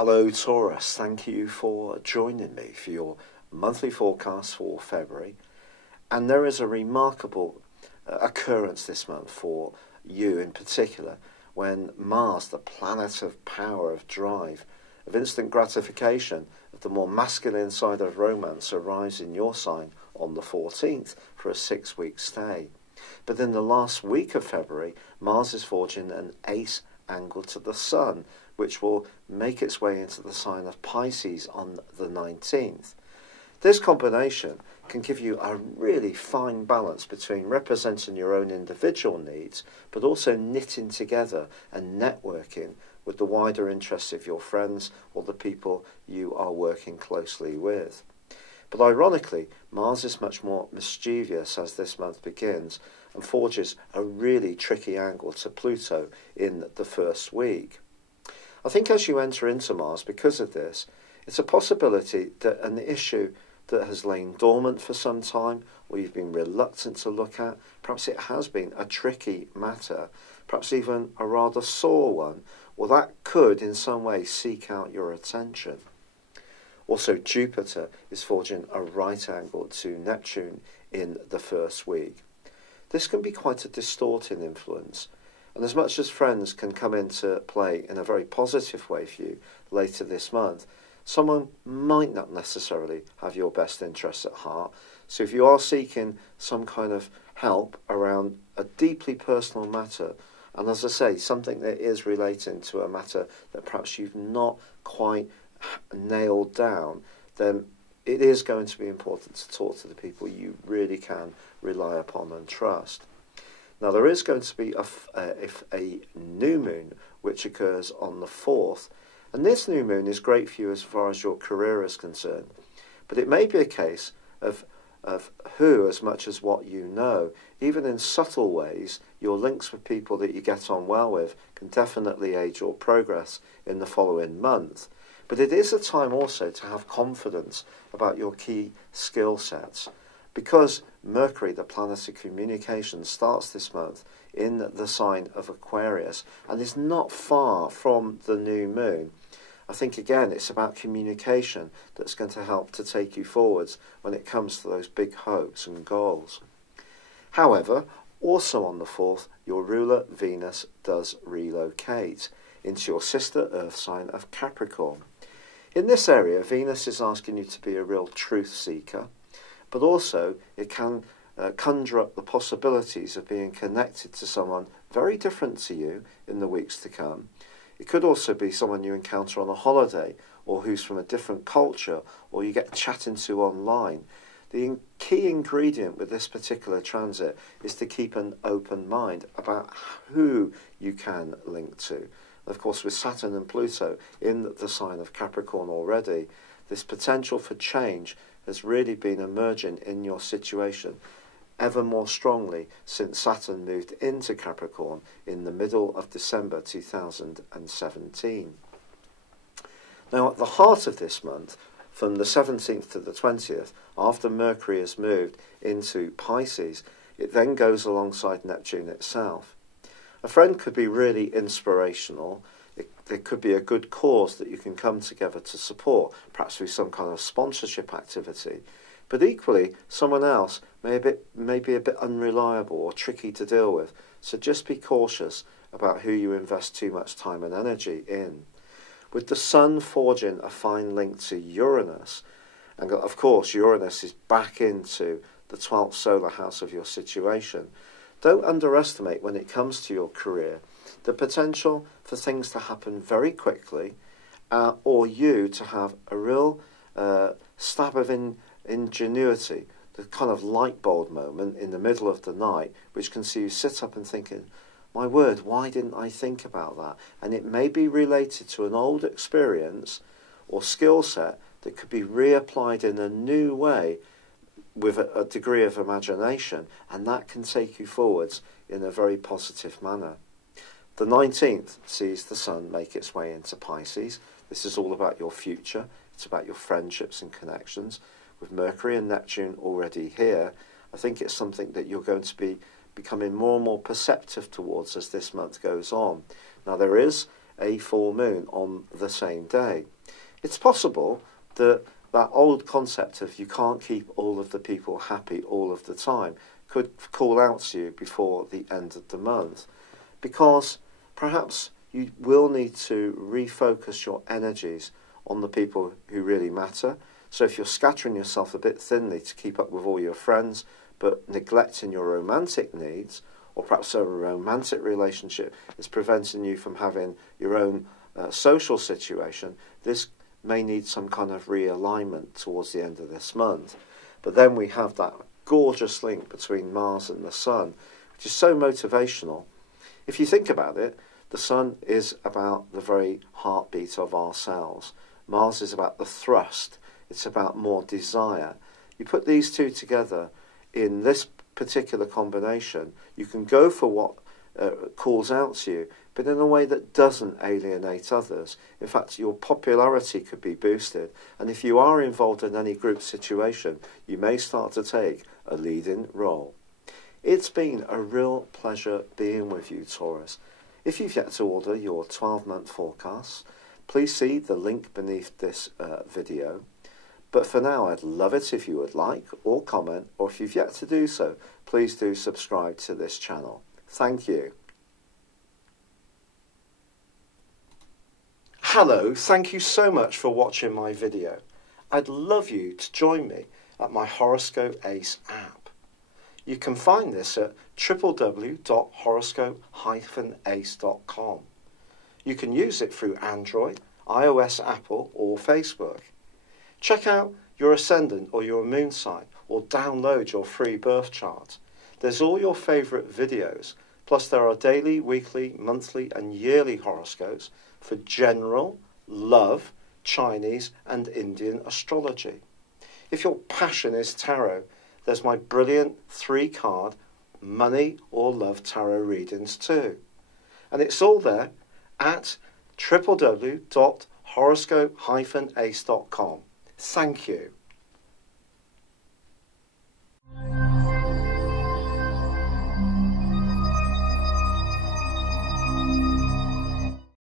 Hello Taurus, thank you for joining me for your monthly forecast for February. And there is a remarkable occurrence this month for you in particular, when Mars, the planet of power, of drive, of instant gratification, of the more masculine side of romance, arrives in your sign on the 14th for a 6-week stay. But in the last week of February, Mars is forging an ace angle to the Sun, which will make its way into the sign of Pisces on the 19th. This combination can give you a really fine balance between representing your own individual needs, but also knitting together and networking with the wider interests of your friends or the people you are working closely with. But ironically, Mars is much more mischievous as this month begins and forges a really tricky angle to Pluto in the first week. I think as you enter into Mars, because of this, it's a possibility that an issue that has lain dormant for some time, or you've been reluctant to look at, perhaps it has been a tricky matter, perhaps even a rather sore one, well, that could in some way seek out your attention. Also, Jupiter is forging a right angle to Neptune in the first week. This can be quite a distorting influence, and as much as friends can come into play in a very positive way for you later this month, someone might not necessarily have your best interests at heart. So if you are seeking some kind of help around a deeply personal matter, and as I say, something that is relating to a matter that perhaps you've not quite nailed down, then it is going to be important to talk to the people you really can rely upon and trust. Now, there is going to be a new moon which occurs on the 4th, and this new moon is great for you as far as your career is concerned, but it may be a case of who as much as what you know. Even in subtle ways, your links with people that you get on well with can definitely aid your progress in the following month. But it is a time also to have confidence about your key skill sets, because Mercury, the planet of communication, starts this month in the sign of Aquarius and is not far from the new moon. I think again it's about communication that's going to help to take you forwards when it comes to those big hopes and goals. However, also on the 4th, your ruler Venus does relocate into your sister Earth sign of Capricorn. In this area, Venus is asking you to be a real truth seeker, but also it can conjure up the possibilities of being connected to someone very different to you in the weeks to come. It could also be someone you encounter on a holiday, or who's from a different culture, or you get chatting to online. The key ingredient with this particular transit is to keep an open mind about who you can link to. Of course, with Saturn and Pluto in the sign of Capricorn already, this potential for change has really been emerging in your situation ever more strongly since Saturn moved into Capricorn in the middle of December 2017. Now, at the heart of this month, from the 17th to the 20th, after Mercury has moved into Pisces, it then goes alongside Neptune itself. A friend could be really inspirational. There could be a good cause that you can come together to support, perhaps through some kind of sponsorship activity. But equally, someone else may be a bit unreliable or tricky to deal with. So just be cautious about who you invest too much time and energy in. With the Sun forging a fine link to Uranus, and of course Uranus is back into the 12th solar house of your situation, don't underestimate, when it comes to your career, the potential for things to happen very quickly, or you to have a real stab of ingenuity, the kind of light bulb moment in the middle of the night, which can see you sit up and thinking, my word, why didn't I think about that? And it may be related to an old experience or skill set that could be reapplied in a new way with a degree of imagination, and that can take you forwards in a very positive manner. The 19th sees the Sun make its way into Pisces. This is all about your future. It's about your friendships and connections. With Mercury and Neptune already here, I think it's something that you're going to be becoming more and more perceptive towards as this month goes on. Now, there is a full moon on the same day. It's possible that that old concept of you can't keep all of the people happy all of the time could call out to you before the end of the month, because perhaps you will need to refocus your energies on the people who really matter. So if you're scattering yourself a bit thinly to keep up with all your friends, but neglecting your romantic needs, or perhaps a romantic relationship is preventing you from having your own social situation, this may need some kind of realignment towards the end of this month. But then we have that gorgeous link between Mars and the Sun, which is so motivational. If you think about it, the Sun is about the very heartbeat of ourselves. Mars is about the thrust. It's about more desire. You put these two together in this particular combination, you can go for what calls out to you, but in a way that doesn't alienate others. In fact, your popularity could be boosted, and if you are involved in any group situation, you may start to take a leading role. It's been a real pleasure being with you, Taurus. If you've yet to order your 12-month forecasts, please see the link beneath this video. But for now, I'd love it if you would like or comment, or if you've yet to do so, please do subscribe to this channel. Thank you. Hello, thank you so much for watching my video. I'd love you to join me at my Horoscope Ace app. You can find this at www.horoscope-ace.com. You can use it through Android, iOS, Apple, or Facebook. Check out your ascendant or your moon sign, or download your free birth chart. There's all your favourite videos, plus there are daily, weekly, monthly and yearly horoscopes for general, love, Chinese and Indian astrology. If your passion is tarot, there's my brilliant 3-card money or love tarot readings too. And it's all there at www.horoscope-ace.com. Thank you.